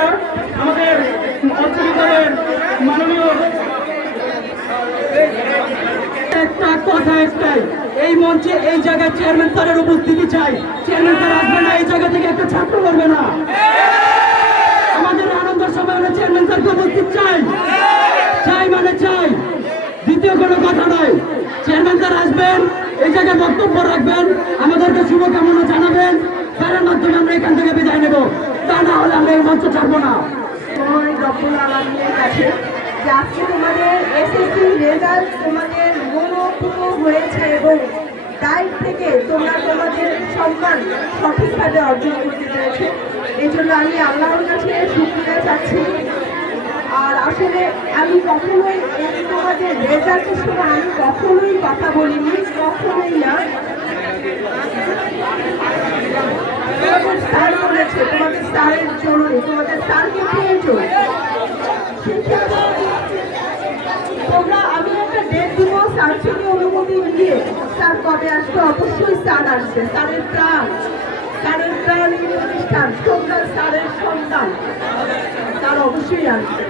কথা আমাদের উচ্চ বিদ্যালয়ের মাননীয় একটা কথা একটাই, এই মঞ্চে এই জায়গায় চেয়ারম্যান স্যারের উপস্থিতি চাই। চেয়ারম্যান স্যার আসবে না, এই জায়গা থেকে একটা ছাত্র করবে না। আমাদের আনন্দ সভায় আমরা চেয়ারম্যান স্যারকে উপস্থিত চাই, চাই মানে চাই, দ্বিতীয় কোনো কথা নয়। চেয়ারম্যান স্যার আসবেন, এই জায়গায় বক্তব্য রাখবেন, আমাদেরকে শুভকামনা জানাবেন, স্যারের মাধ্যমে আমরা এখান থেকে বিদায় নেব। তা না হলে আমরা এই মঞ্চ ছাড়বো না। রব্বুল আলামিনের কাছে যে আজকে তোমাদের এসএসসি রেজাল্ট তোমাদের মনোপুত হয়েছে এবং তাই থেকে তোমরা তোমাদের সম্মান সঠিকভাবে অর্জন করতে পেরেছে। এই জন্য আমি আল্লাহর কাছে শুকরিয়া চাচ্ছি। আর আসলে আমি কখনোই তোমাদের রেজাল্টের সময় আমি কখনোই কথা বলিনি, কখনোই না। তোমাদের স্যার বলেছে, তোমাদের স্যারের জরুরি, তোমাদের স্যারকে প্রয়োজন। তোমরা আমি একটা ডেট দিব, স্যার থেকে অনুমতি নিয়ে স্যার কবে আসবে, অবশ্যই স্যার আসবে। স্যারের প্রাণ প্রতিষ্ঠান, তোমরা স্যারের সন্তান, স্যার অবশ্যই আসবে।